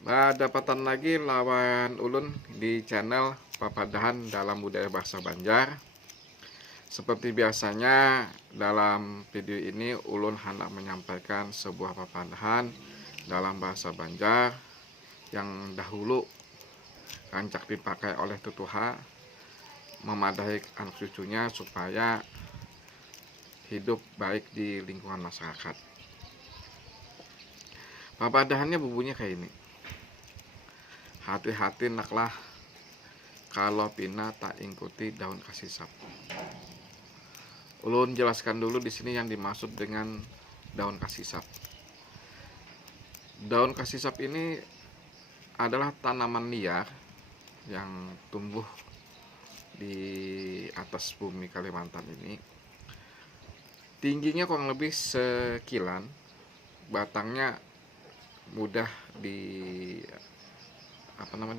Dapatan lagi lawan ulun di channel Papadahan dalam Budaya Bahasa Banjar. Seperti biasanya dalam video ini ulun hendak menyampaikan sebuah papadahan dalam bahasa Banjar yang dahulu rancak dipakai oleh tutuha memadahi anak cucunya supaya hidup baik di lingkungan masyarakat. Papadahannya bunyinya kayak ini. Hati-hati naklah kalau pina tak ikuti daun kasisap. Ulun jelaskan dulu di sini yang dimaksud dengan daun kasisap. Daun kasisap ini adalah tanaman liar yang tumbuh di atas bumi Kalimantan ini. Tingginya kurang lebih sekilan, batangnya mudah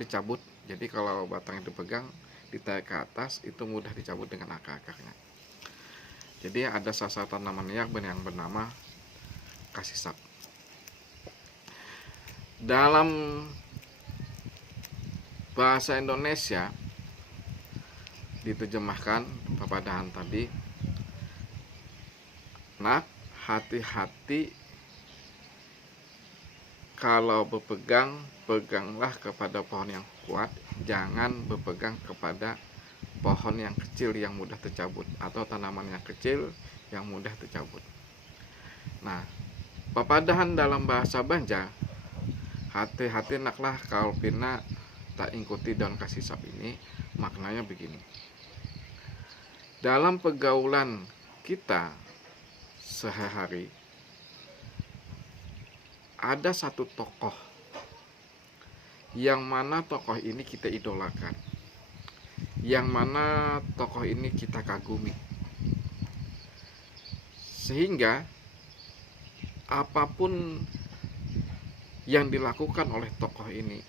dicabut. Jadi kalau batangnya dipegang, ditarik ke atas, itu mudah dicabut dengan akar-akarnya. Jadi ada salah satu tanaman liar yang bernama kasisap. Dalam bahasa Indonesia diterjemahkan papadahan tadi, nak, hati-hati kalau berpegang, peganglah kepada pohon yang kuat, jangan berpegang kepada pohon yang kecil yang mudah tercabut, atau tanaman yang kecil yang mudah tercabut. Nah, papadahan dalam bahasa Banjar, hati-hati naklah kalau pina tak ikuti daun kasisap ini, maknanya begini. Dalam pergaulan kita sehari-hari, ada satu tokoh yang mana tokoh ini kita idolakan, yang mana tokoh ini kita kagumi, sehingga apapun yang dilakukan oleh tokoh ini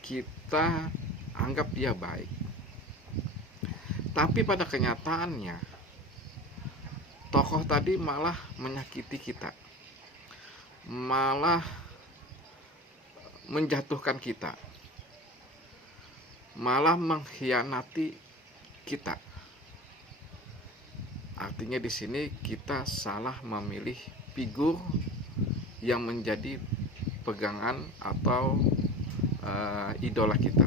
kita anggap dia baik. Tapi pada kenyataannya tokoh tadi malah menyakiti kita, malah menjatuhkan kita, malah mengkhianati kita. Artinya di sini kita salah memilih figur yang menjadi pegangan atau idola kita.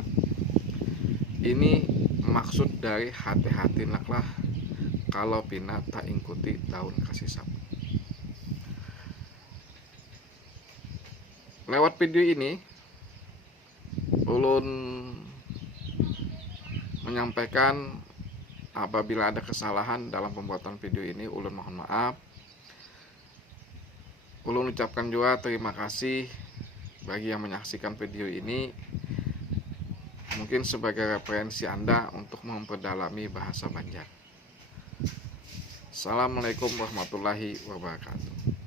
Ini maksud dari hati-hati naklah kalau pina tak ikuti daun kasisap. Lewat video ini ulun menyampaikan apabila ada kesalahan dalam pembuatan video ini, ulun mohon maaf. Ulun ucapkan juga terima kasih bagi yang menyaksikan video ini, mungkin sebagai referensi Anda untuk memperdalami bahasa Banjar. Assalamualaikum warahmatullahi wabarakatuh.